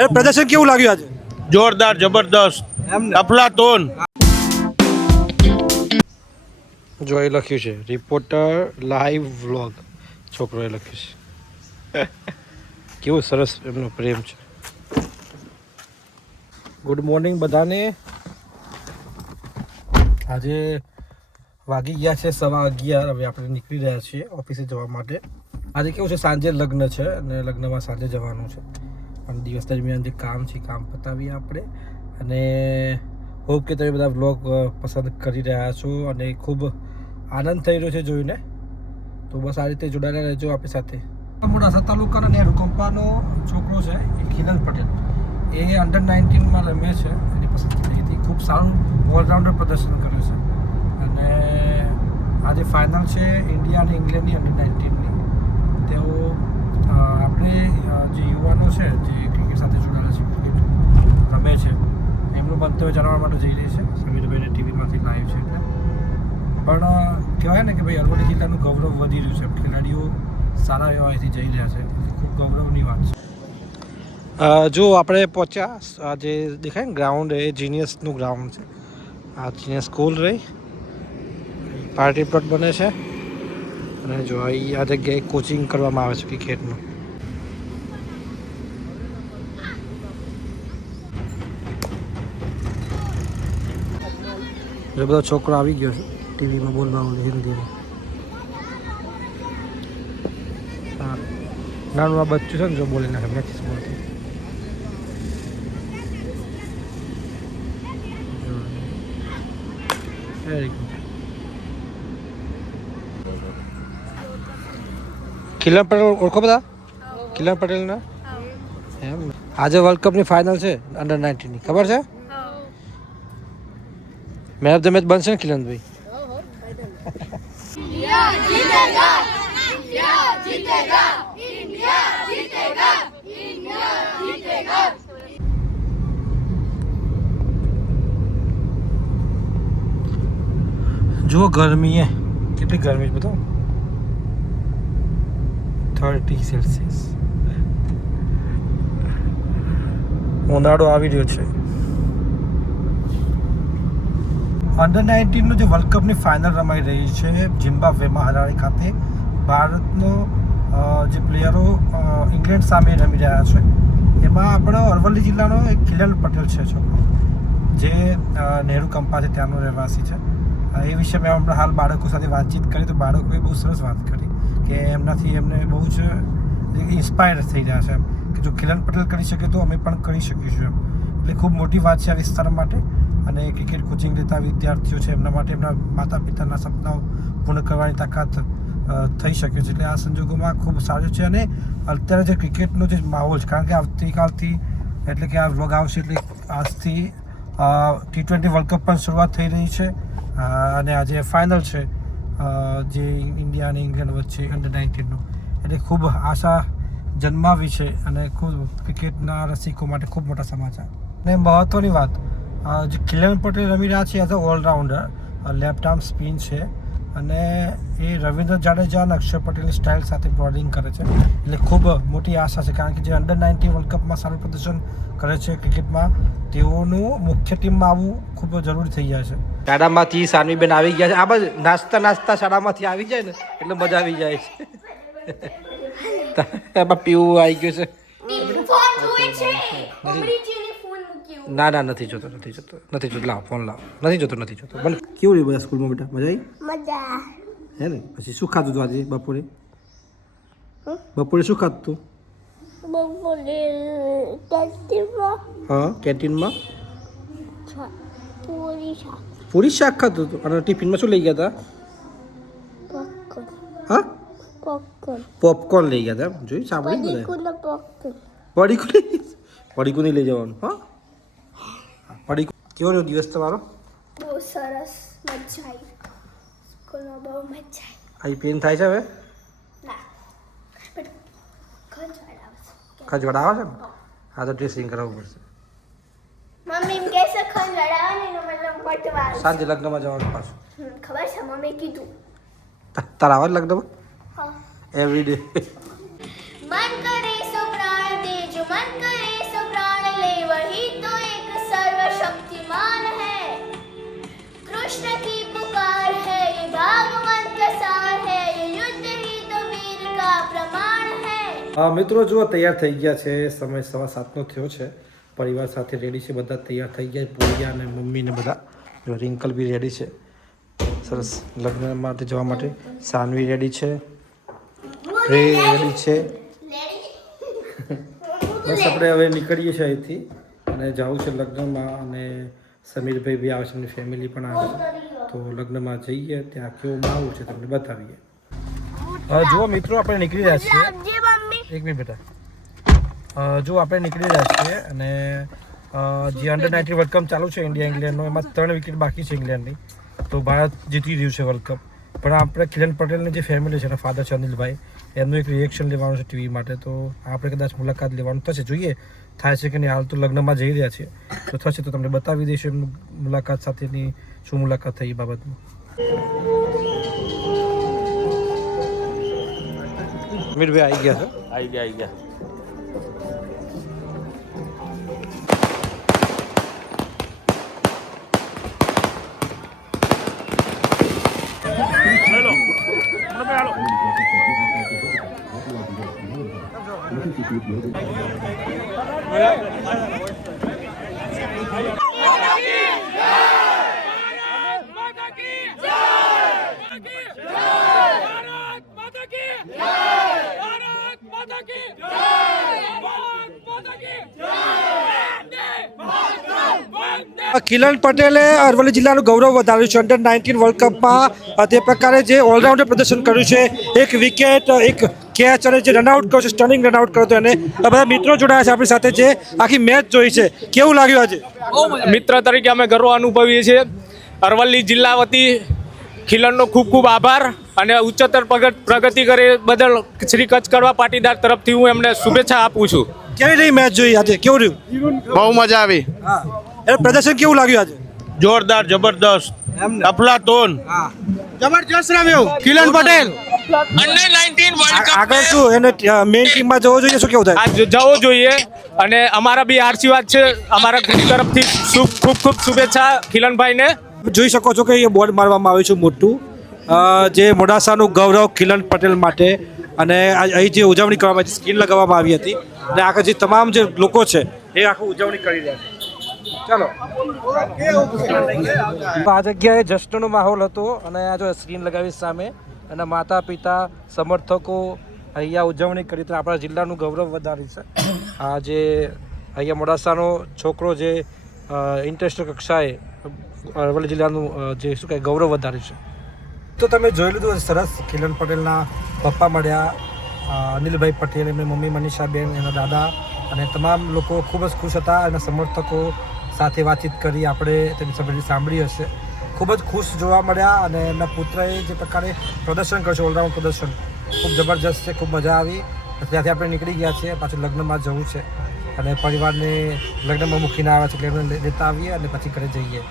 એ પ્રદર્શન કેવું લાગ્યું આજે? જોરદાર જબરદસ્ત અફલાતોન. જો એ લખ્યું છે રિપોર્ટર લાઈવ વ્લોગ. છોકરોએ લખ્યું છે. કેવું સરસ એમનો પ્રેમ છે. ગુડ મોર્નિંગ બધાને. આજે વાગી ગયા છે સવા અગિયાર હવે આપણે નીકળી રહ્યા છીએ ઓફિસે જવા માટે. આજે કેવું છે, સાંજે લગ્ન છે અને લગ્નમાં સાંજે જવાનું છે. અને દિવસ દરમિયાન જે કામ છે કામ પતાવીએ આપણે. અને હોપ કે તમે બધા વ્લોગ પસંદ કરી રહ્યા છો અને ખૂબ આનંદ થઈ રહ્યો છે જોઈને. તો બસ આ રીતે જોડાયેલા રહેજો આપણી સાથે. મોડાસા તાલુકાના નેહરુ કંપાનો છોકરો છે, એ ખિલન પટેલ. એ અંડર નાઇન્ટીનમાં રમે છે, એની પસંદગી થઈ હતી. ખૂબ સારું ઓલરાઉન્ડર પ્રદર્શન કર્યું છે. અને આજે ફાઇનલ છે ઇન્ડિયા અને ઇંગ્લેન્ડની અંડર નાઇન્ટીનની તેઓ આપણે જે યુવાનો છે, જે ક્રિકેટ સાથે જોડાયેલા છે, ક્રિકેટ રમે છે, એમનું મંતવ્ય જાણવા માટે જઈ રહી છે. સમીરભાઈને ટીવીમાંથી લાઈવ છે એટલે. પણ કહેવાય ને કે ભાઈ અરવલ્લી જિલ્લાનું ગૌરવ વધી રહ્યું છે. ખેલાડીઓ સારા એવા અહીંથી જઈ રહ્યા છે. ખૂબ ગૌરવની વાત છે. જો આપણે પહોંચ્યા જે દેખાય ને ગ્રાઉન્ડ એ જીનિયસનું ગ્રાઉન્ડ છે. આ જીનિયસ સ્કૂલ રહી. પાર્ટી પ્લોટ બને છે. અને જો અહીં આ જગ્યાએ કોચિંગ કરવામાં આવે છે ક્રિકેટનું જો બધો છોકરો આવી ગયો છે ટીવીમાં બોલવા ઓલું હિન્દીમાં. હા. નાનું આ બચ્ચું છે ને જો બોલી નાખે નથી બોલતી. વેરી ગુડ કિલન પટેલ ઓળખો બધા કિલન પટેલના એમ આજે વર્લ્ડ કપની ફાઇનલ છે અંડર નાઇન્ટીનની ખબર છે મેન ઓફ ધ મેચ બનશે ને કિલનભાઈ જો ગરમી હે કેટલી ગરમી છે બધો થર્ટી સેલ્સિયસ ઉનાળો આવી રહ્યો છે. અંડર નાઇન્ટીનનું જે વર્લ્ડ કપની ફાઇનલ રમાઈ રહી છે ઝિમ્બાબ્વેમાં હરારી ખાતે ભારતનો જે પ્લેયરો ઇંગ્લેન્ડ સામે રમી રહ્યા છે. એમાં આપણો અરવલ્લી જિલ્લાનો એક ખિલન પટેલ છે છોકરો જે નહેરુ કંપા છે ત્યાંનો રહેવાસી છે. એ વિશે મેં હમણાં હાલ બાળકો સાથે વાતચીત કરી તો બાળકોએ બહુ સરસ વાત કરી. કે એમનાથી એમને બહુ જ ઇન્સ્પાયર થઈ રહ્યા છે એમ. કે જો કિરણ પટેલ કરી શકે તો અમે પણ કરી શકીશું એમ. એટલે ખૂબ મોટી વાત છે આ વિસ્તાર માટે. અને ક્રિકેટ કોચિંગ લેતા વિદ્યાર્થીઓ છે એમના માટે એમના માતા પિતાના સપનાઓ પૂર્ણ કરવાની તાકાત થઈ શકે છે. એટલે આ સંજોગોમાં ખૂબ સારું છે અને અત્યારે જે ક્રિકેટનો જે માહોલ છે, કારણ કે આવતીકાલથી એટલે કે આ વ્લોગ આવશે એટલે આજથી ટી ટ્વેન્ટી વર્લ્ડ કપ પણ શરૂઆત થઈ રહી છે. અને આજે ફાઇનલ છે. જે ઇન્ડિયા અને ઇંગ્લેન્ડ વચ્ચે અંડર નાઇન્ટીનનું એટલે ખૂબ આશા જન્માવી છે અને ખૂબ ક્રિકેટના રસિકો માટે ખૂબ મોટા સમાચાર. અને મહત્ત્વની વાત જે ખિલન પટેલ રમી રહ્યા છે as a allrounder left arm spin છે. અને એ રવિન્દ્ર જાડેજા અને અક્ષર પટેલની સ્ટાઇલ સાથે બોલિંગ કરે છે. એટલે ખૂબ મોટી આશા છે કારણ કે જે અંડર નાઇન્ટીન વર્લ્ડ કપમાં સારું પ્રદર્શન કરે છે ક્રિકેટમાં તેઓનું મુખ્ય ટીમમાં આવવું ખૂબ જરૂરી થઈ જાય છે. શાળામાંથી સાનવીબેન આવી ગયા છે. આ બસ નાસ્તા નાસ્તા શાળામાંથી આવી જાય ને એટલે મજા આવી જાય છે. એમાં પીવું આવી ગયું છે. ના ના નથી જોતો નથી જોતો નથી જોતો. લાવ ફોન લાવ. નથી જોતો નથી જોતો. મને કેવું રહ્યું બધા સ્કૂલમાં બેટા? મજા આવી? મજા. હે ને? પછી શું ખાધું તું આજે બપોરે? બપોરે શું ખાધું તું? હા કેન્ટીનમાં? પૂરી શાક. પૂરી શાક ખાધું હતું અને ટિફિનમાં શું લઈ ગયા હતા હા? પોપકોર્ન લઈ ગયા હતા એમ જોયું પકડ પડીકું લઈ પડીકું નહીં લઈ જવાનું હા? કેવો રહ્યો દિવસ તમારો? બહુ સરસ મજા આવી. સ્કૂલમાં બહુ મજા આવી. આઈ પેન થાય છે હવે? ખજવડ આવે છે. હા. તો ડ્રેસિંગ કરાવવું પડશે. મમ્મી એમ કહેશે ખંજવાળ આવે ને એનો મતલબ મટવા સાંજે લગ્નમાં જવાનું પાછું. ખબર છે? મમ્મી કીધું. તારા આવે છે લગ્નમાં? એવરી ડે મિત્રો, જુઓ, તૈયાર થઈ ગયા છે. સમય સવા સાતનો થયો છે. પરિવાર સાથે રેડી છે. બધા તૈયાર થઈ ગયા પૂરિયા અને મમ્મી ને બધા. રિંકલ બી રેડી છે. સરસ. લગ્ન માટે જવા માટે સાનવી રેડી છે. રે રેડી છે. બસ આપણે હવે નીકળીએ છીએ અહીંથી અને જવું છે લગ્નમાં અને સમીરભાઈ બી આવે છે એમની ફેમિલી પણ આવે તો લગ્નમાં જઈએ. ત્યાં કેવું માવું છે તમને બતાવીએ. જુઓ, મિત્રો, આપણે નીકળી રહ્યા છીએ. એક મિનિટ બેટા. જો આપણે નીકળી રહ્યા છીએ અને જે અંડર નાઇન્ટીન વર્લ્ડ કપ ચાલુ છે ઇન્ડિયા ઇંગ્લેન્ડનો એમાં ત્રણ વિકેટ બાકી છે ઇંગ્લેન્ડની તો ભારત જીતી રહ્યું છે વર્લ્ડ કપ પણ આપણે કિરણ પટેલની જે ફેમિલી છે એના ફાધર છે અનિલભાઈ, એમનું એક રિએક્શન લેવાનું છે ટીવી માટે. તો આપણે કદાચ મુલાકાત લેવાનું થશે. જોઈએ, થાય છે કે નહીં, હાલ તો લગ્નમાં જઈ રહ્યા છીએ. તો થશે તો તમને બતાવી દઈશું એમની મુલાકાત સાથેની શું મુલાકાત થઈ એ બાબતમાં. મીરભાઈ આવી ગયા છે? આવી ગયા આવી ગયા કિરણ પટેલે અરવલ્લી જિલ્લાનું ગૌરવ વધાર્યું છે. અંડર નાઇન્ટીન વર્લ્ડ કપમાં તે પ્રકારે જે ઓલરાઉન્ડર પ્રદર્શન કર્યું છે. એક વિકેટ એક કેચ અને જે રનઆઉટ કર્યો છે સ્ટનિંગ રનઆઉટ કર્યો હતો એને. આ બધા મિત્રો જોડાયા છે આપણી સાથે જે આખી મેચ જોઈ છે. કેવું લાગ્યું આજે? મિત્ર તરીકે અમે ગર્વ અનુભવીએ છીએ. અરવલ્લી જિલ્લા વતી ખિલનનો ખૂબ ખૂબ આભાર અને ઉચ્ચતર પ્રગત- પ્રગતિ કરે બદલ શ્રી કચ્છ કરવા પાટીદાર તરફથી હું એમને શુભેચ્છા આપું છું. કેવી રહી મેચ જોઈ આજે? કેવું રહ્યું? બહુ મજા આવી. હા. પ્રદર્શન કેવું લાગ્યું આજે? જોરદાર જબરદસ્ત. અફલાતોન જબરજસ્ત રમ્યો કિલન પટેલ. અંડર આગળ શું? એને મેઇન ટીમમાં જવું જોઈએ શું કેવું થાય? આ જવો જોઈએ. અને અમારા બી આશીર્વાદ છે. અમારા ગ્રુપ તરફથી શુભ ખૂબ ખૂબ શુભેચ્છા ખિલનભાઈને. જોઈ શકો છો કે એ બોર્ડ મારવામાં આવ્યું છે મોટું. અ, જે મોડાસાનું ગૌરવ કિલન પટેલ માટે અને અહીં જે ઉજવણી કરવામાં આવી સ્કીન લગાવવામાં આવી હતી. અને આખા જે તમામ જે લોકો છે એ આખું ઉજવણી કરી રહ્યા છે. ચાલો. આ જગ્યાએ જશ્નનો માહોલ હતો અને આ જો સ્ક્રીન લગાવી સામે. અને માતા પિતા સમર્થકો અહીંયા ઉજવણી કરી તો આપણા જિલ્લાનું ગૌરવ વધારી છે. આ જે અહીંયા મોડાસાનો છોકરો જે ઇન્ટરનેશનલ કક્ષાએ અરવલ્લી જિલ્લાનું જે શું કહે ગૌરવ વધાર્યું છે. તો તમે જોઈ લીધું સરસ કિરણ પટેલના પપ્પા મળ્યા અનિલભાઈ પટેલ એમની મમ્મી મનીષાબેન એના દાદા અને તમામ લોકો ખૂબ જ ખુશ હતા. એના સમર્થકો સાથે વાતચીત કરી આપણે તેની સમજણી સાંભળી હશે. ખૂબ જ ખુશ જોવા મળ્યા અને એમના પુત્રએ જે પ્રકારે પ્રદર્શન કર્યું છે ઓલરાઉન્ડ પ્રદર્શન. ખૂબ જબરજસ્ત છે, ખૂબ મજા આવી. ત્યાંથી આપણે નીકળી ગયા છીએ, પાછું લગ્નમાં જવું છે. અને પરિવારને લગ્નમાં મૂકીને આવ્યા છે, એટલે લેતા આવીએ અને પછી ઘરે જઈએ.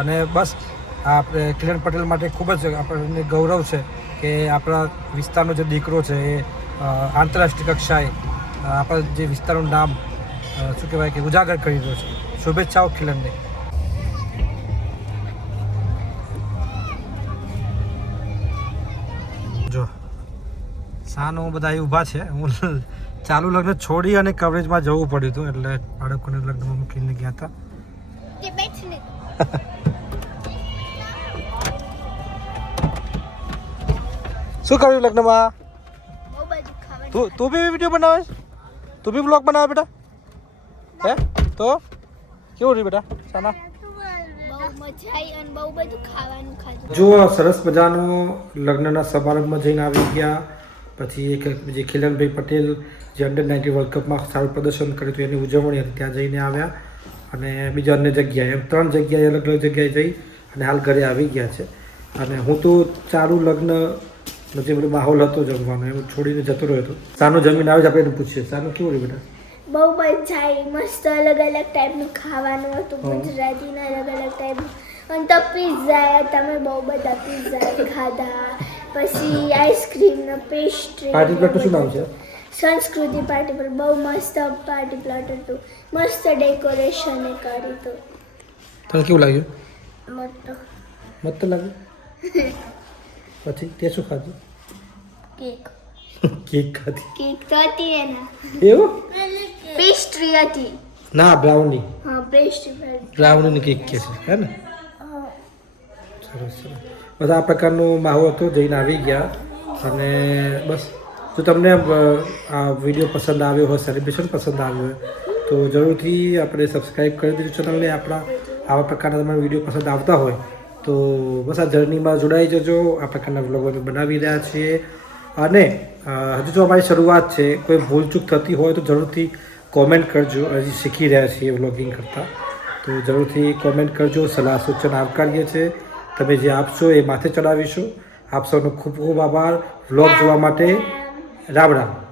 અને બસ, આપણે કિરણ પટેલ માટે ખૂબ જ આપણને ગૌરવ છે કે આપણા વિસ્તારનો જે દીકરો છે એ આંતરરાષ્ટ્રીય કક્ષાએ આપણા જે વિસ્તારનું નામ શું કહેવાય કે ઉજાગર કરી રહ્યો છે. શુભેચ્છાઓ ખિલનની. જો સાનું બધા અહીં ઊભા છે. હું ચાલુ લગ્ન છોડી અને કવરેજમાં જવું પડ્યું હતું એટલે બાળકોને લગ્નમાં મૂકીને ગયા હતા. શું કર્યું લગ્નમાં? તું તું બી વીડિયો બનાવે તું બી બ્લોગ બનાવે બેટા? હે? તો? કેવું રહ્યું બેટા? સાના? બહુ મજા આવી અને બહુ બધું ખાવાનું ખાધું. જુઓ સરસ મજાનો લગ્નના સમારંભમાં જઈને આવી ગયા. પછી એક જે ખિલનભાઈ પટેલ જે અંડર નાઇન્ટી વર્લ્ડ કપમાં સારું પ્રદર્શન કર્યું હતું એની ઉજવણી હતી ત્યાં જઈને આવ્યા. અને બીજા અન્ય જગ્યાએ એમ ત્રણ જગ્યાએ અલગ અલગ જગ્યાએ જઈ અને હાલ ઘરે આવી ગયા છે. અને હું તો ચારું લગ્ન જે બધો માહોલ હતો જમવાનો એમ છોડીને જતો રહ્યો હતો. સાનું જમીન આવે છે આપણે એને પૂછીએ. સાનું કેવું રહ્યું બેટા? બહુ મજા આવી. મસ્ત અલગ અલગ ટાઈપનું ખાવાનું હતું ગુજરાતીના અલગ અલગ ટાઈપનું અને તો પિઝા તમે બહુ બધા પીઝા ખાધા. પછી આઈસ્ક્રીમ ને પેસ્ટ્રી પાર્ટી પ્લોટ શું નામ છે? સંસ્કૃતિ પાર્ટી પર બહુ મસ્ત પાર્ટી પ્લોટ હતું. મસ્ત ડેકોરેશન એ કર્યું હતું. તને કેવું લાગ્યું? મસ્ત. મસ્ત લાગ્યું? પછી તે શું ખાધું? કેક. કેક ખાધી. કેક તો હતી એના. એવું? પેસ્ટ્રી હતી ના બ્રાઉની હા પેસ્ટ્રી બ્રાઉનીની કેક કે છે હે ને સરસ સરસ બધા આ પ્રકારનો માહોલ હતો જઈને આવી ગયા અને બસ જો તમને આ વીડિયો પસંદ આવ્યો હોય સેલિબ્રેશન પસંદ આવ્યો હોય તો જરૂરથી આપણે સબસ્ક્રાઈબ કરી દીધું ચેનલને આપણા આવા પ્રકારના તમારા વીડિયો પસંદ આવતા હોય તો બસ આ જર્નીમાં જોડાઈ જજો આ પ્રકારના વ્લોગો અમે બનાવી રહ્યા છીએ અને હજુ જો અમારી શરૂઆત છે કોઈ ભૂલચૂક થતી હોય તો જરૂરથી કોમેન્ટ કરજો. હજી શીખી રહ્યા છીએ વ્લોગિંગ કરતાં. તો જરૂરથી કોમેન્ટ કરજો. સલાહ સૂચન આવકારીએ છીએ તમે જે આપશો એ માથે ચડાવીશું. આપ સૌનો ખૂબ ખૂબ આભાર. વ્લોગ જોવા માટે રામ રામ.